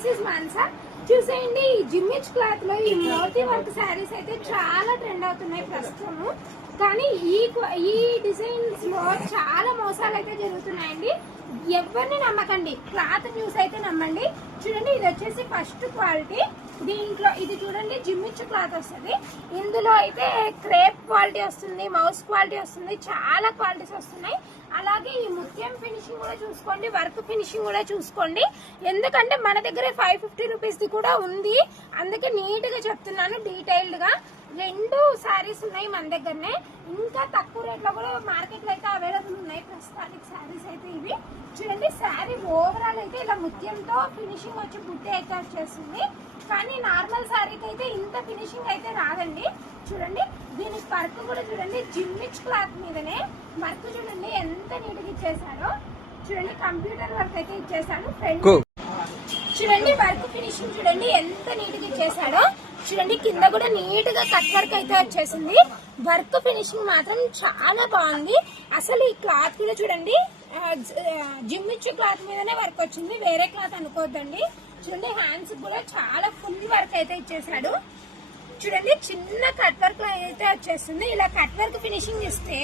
This is Mansa. చూసేయండి, ఈ జిమ్మిచ్ cloth లో ఈ మోతీ వర్క్ శారీస్ అయితే చాలా ట్రెండ్ అవుతున్నాయి ప్రస్తుతము. కానీ ఈ డిజైన్స్ లో చాలా మోసాలు అయితే జరుగుతున్నాయండి. ఎవరిని నమ్మకండి, క్లాత్ న్యూస్ అయితే నమ్మండి. చూడండి, ఇది వచ్చేసి ఫస్ట్ క్వాలిటీ. దీంట్లో ఇది చూడండి జిమ్మిచ్ క్లాత్ వస్తుంది. ఇందులో అయితే క్రేప్ క్వాలిటీ వస్తుంది, మౌస్ క్వాలిటీ వస్తుంది, చాలా క్వాలిటీస్ వస్తున్నాయి. అలాగే ఈ ముత్యం ఫినిషింగ్ కూడా చూసుకోండి, వర్క్ ఫినిషింగ్ కూడా చూసుకోండి. ఎందుకంటే మన దగ్గర 550 రూపీస్ ది కూడా ఉంది, అందుకే నీట్ గా చెప్తున్నాను డీటెయిల్డ్ గా. 2 శారీస్ ఉన్నాయి మన దగ్గరనే. ఇంకా తక్కువ రేట్ లో కూడా మార్కెట్ లో అయితే అవైలబుల్ ఉన్నాయి ప్రస్తుతానికి శారీస్ అయితే ఇవి. చూడండి, శారీ ఓవరాల్ అయితే ఇలా ముత్యంతో ఫినిషింగ్ వచ్చి బుట్టే అయితే వచ్చేస్తుంది. కానీ నార్మల్ శారీకి అయితే ఇంత ఫినిషింగ్ అయితే రాదండి. చూడండి, దీనికి వర్క్ కూడా చూడండి జిమ్మిచ్ క్లాత్ మీదనే వర్క్ చూడండి ఎంత నీట్ గా ఇచ్చేసాడో. చూడండి, కంప్యూటర్ వర్క్ అయితే ఇచ్చేసాడు. ఫ్రంట్ చూడండి, వర్క్ ఫినిషింగ్ చూడండి ఎంత నీట్ గా ఇచ్చేసాడో. చూడండి, కింద కూడా నీట్ గా కట్ వర్క్ అయితే వచ్చేసింది. వర్క్ ఫినిషింగ్ మాత్రం చాలా బాగుంది. అసలు ఈ క్లాత్ కూడా చూడండి జిమ్మిచ్ క్లాత్ మీదనే వర్క్ వచ్చింది, వేరే క్లాత్ అనుకోవద్దండి. చూడండి, హ్యాండ్స్ కూడా చాలా ఫుల్ వర్క్ అయితే ఇచ్చేసాడు. చూడండి, చిన్న కట్ వర్క్ అయితే వచ్చేస్తుంది. ఇలా కట్ వర్క్ ఫినిషింగ్ ఇస్తే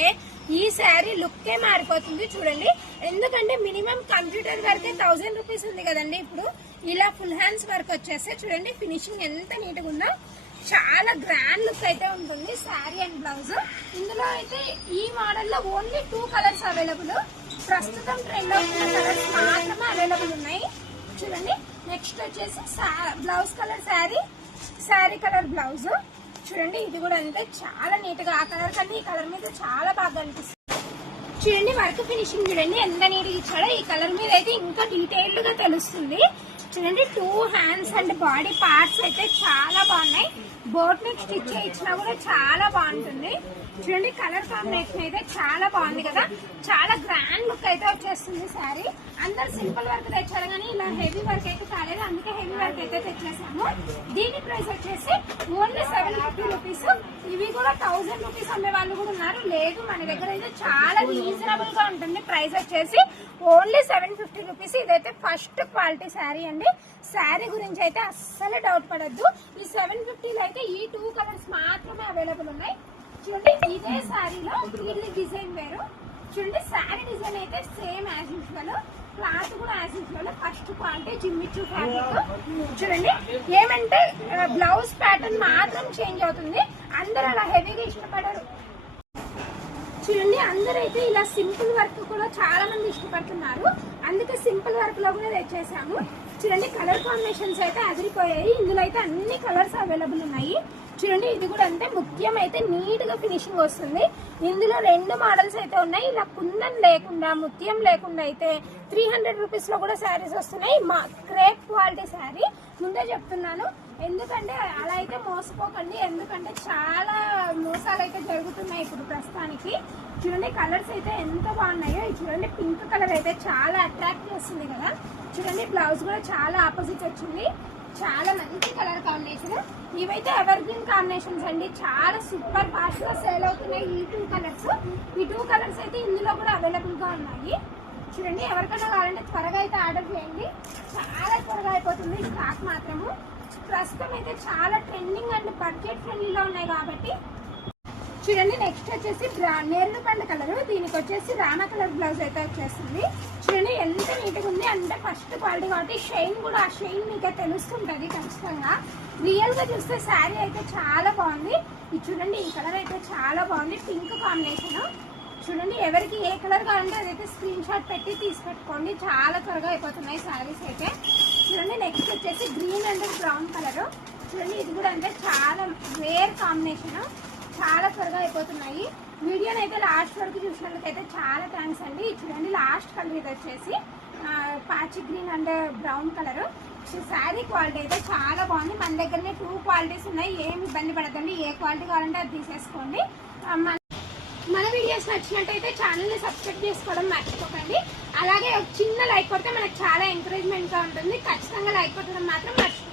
ఈ శారీ లుక్కే మారిపోతుంది. చూడండి, ఎందుకంటే మినిమం కంప్యూటర్ వర్కే 1000 రూపీస్ ఉంది కదండి. ఇప్పుడు ఇలా ఫుల్ హ్యాండ్స్ వర్క్ వచ్చేస్తే చూడండి ఫినిషింగ్ ఎంత నీట్ గా ఉందో. చాలా గ్రాండ్ లుక్ అయితే ఉంటుంది శారీ అండ్ బ్లౌజ్. ఇందులో అయితే ఈ మోడల్ లో ఓన్లీ 2 కలర్స్ అవైలబుల్. ప్రస్తుతం ట్రెండ్ అవుతున్న కలర్స్ మాత్రమే అవైలబుల్ ఉన్నాయి. చూడండి, నెక్స్ట్ వచ్చేసి blouse colour sari colour blouse. చూడండి, ఇది కూడా అంతే చాలా నీట్ గా, ఆ కలర్ కన్నా ఈ కలర్ మీద చాలా బాగా అనిపిస్తుంది. చూడండి, వర్క్ ఫినిషింగ్ చూడండి ఎంత నీట్ గా ఇచ్చాడో. ఈ కలర్ మీద అయితే ఇంకా డీటెయిల్డ్ గా తెలుస్తుంది. చూడండి, 2 హ్యాండ్స్ అండ్ బాడీ పార్ట్స్ అయితే చాలా బాగున్నాయి. బోట్ నెక్ స్టిచ్ ఇచ్చినా కూడా చాలా బాగుంటుంది. చూడండి, కలర్ కాంబినేషన్ అయితే చాలా బాగుంది కదా. చాలా గ్రాండ్ లుక్ అయితే వచ్చేస్తుంది శారీ. అందరు సింపుల్ వర్క్ తెచ్చారు కానీ ఇలా హెవీ వర్క్ అయితే కాలేదు, అందుకే హెవీ వర్క్ అయితే తెచ్చేసాము. దీని ప్రైస్ వచ్చేసి ఓన్లీ 750 రూపీస్. ఇవి కూడా 1000 రూపీస్ అమ్మే వాళ్ళు కూడా ఉన్నారు. లేదు, మన దగ్గర అయితే చాలా రీజనబుల్ గా ఉంటుంది. ప్రైస్ వచ్చేసి ఓన్లీ 750 రూపీస్. ఇదైతే ఫస్ట్ క్వాలిటీ శారీ అండి. శారీ గురించి అయితే అస్సలు డౌట్ పడద్దు. ఈ 750లో అయితే ఈ 2 కలర్స్ మాత్రమే అవైలబుల్ ఉన్నాయి. చూడండి, ఇదే శారీలో ఇది డిజైన్ వేరు. చూడండి, శారీ డిజైన్ అయితే సేమ్ యాజ్ యూజువల్, క్లాత్ కూడా యాజ్ యూజువల్. ఫస్ట్ క్వాలిటీ జిమ్మిచ్ ఫ్యాబ్రిక్. చూడండి, ఏమంటే బ్లౌజ్ ప్యాటర్న్ మాత్రం చేంజ్ అవుతుంది. అందరూ అలా హెవీగా ఇష్టపడరు. చూడండి, అందరైతే ఇలా సింపుల్ వర్క్ కూడా చాలా మంది ఇష్టపడుతున్నారు, అందుకే సింపుల్ వర్క్ లో కూడా తెచ్చేసాము. చూడండి, కలర్ కాంబినేషన్స్ అయితే అదిరిపోయాయి. ఇందులో అయితే అన్ని కలర్స్ అవైలబుల్ ఉన్నాయి. చూడండి, ఇది కూడా అంతే ముత్యం అయితే నీట్ గా ఫినిషింగ్ వస్తుంది. ఇందులో 2 మోడల్స్ అయితే ఉన్నాయి. ఇలా కుందన్ లేకుండా ముత్యం లేకుండా అయితే 300 రూపీస్ లో కూడా శారీస్ వస్తున్నాయి. క్రేప్ క్వాలిటీ శారీ ముందే చెప్తున్నాను, ఎందుకంటే అలా అయితే మోసపోకండి. ఎందుకంటే చాలా మోసాలు అయితే జరుగుతున్నాయి ఇప్పుడు ప్రస్తుతానికి. చూడండి, కలర్స్ అయితే ఎంత బాగున్నాయో. చూడండి, పింక్ కలర్ అయితే చాలా అట్రాక్ట్ చేస్తుంది కదా. చూడండి, బ్లౌజ్ కూడా చాలా ఆపోజిట్ వచ్చింది. చాలా మంచి కలర్ కాంబినేషన్. ఇవైతే ఎవర్ గ్రీన్ కాంబినేషన్స్ అండి, చాలా సూపర్ ఫాస్ట్ గా సేల్ అవుతున్నాయి ఈ 2 కలర్స్. ఈ 2 కలర్స్ అయితే ఇందులో కూడా అవైలబుల్ గా ఉన్నాయి. చూడండి, ఎవరికైనా కావాలంటే త్వరగా అయితే ఆర్డర్ చేయండి, చాలా త్వరగా అయిపోతుంది స్టాక్ మాత్రము. ప్రస్తుతం అయితే చాలా ట్రెండింగ్ అండ్ బడ్జెట్ ఫ్రెండ్లీలో ఉన్నాయి కాబట్టి. చూడండి, నెక్స్ట్ వచ్చేసి నేరుడు పండు కలర్. దీనికి వచ్చేసి రామ కలర్ బ్లౌజ్ అయితే వచ్చేస్తుంది. చూడండి, ఎంత నీట్ గా ఉంది. అంటే ఫస్ట్ క్వాలిటీ కాబట్టి షైన్ కూడా, ఆ షైన్ మీకు తెలుస్తుంటది ఖచ్చితంగా. రియల్ గా చూస్తే శారీ అయితే చాలా బాగుంది. ఇది చూడండి, ఈ కలర్ అయితే చాలా బాగుంది, పింక్ కాంబినేషన్. చూడండి, ఎవరికి ఏ కలర్ కావాలంటే అదైతే స్క్రీన్ షాట్ పెట్టి తీసుపెట్టుకోండి, చాలా త్వరగా అయిపోతున్నాయి శారీస్ అయితే. చూడండి, నెక్స్ట్ వచ్చేసి గ్రీన్ అండ్ బ్రౌన్ కలర్. చూడండి, ఇది కూడా అంటే చాలా రేర్ కాంబినేషన్, చాలా త్వరగా అయిపోతున్నాయి. వీడియోని అయితే లాస్ట్ వరకు చూసినందుకైతే చాలా థ్యాంక్స్ అండి. చూడండి, లాస్ట్ కలర్ ఇది వచ్చేసి పాచి green and brown colour. Sari quality అయితే చాలా బాగుంది. మన దగ్గరనే 2 క్వాలిటీస్ ఉన్నాయి, ఏమి ఇబ్బంది పడదండి. ఏ క్వాలిటీ కావాలంటే అది తీసేసుకోండి. మన వీడియోస్ నచ్చినట్టయితే ఛానల్ని సబ్స్క్రైబ్ చేసుకోవడం మర్చిపోకండి. అలాగే ఒక చిన్న లైక్ కొడితే మనకు చాలా ఎంకరేజ్మెంట్గా ఉంటుంది. ఖచ్చితంగా లైక్ కొట్టడం మాత్రం మర్చిపోకండి.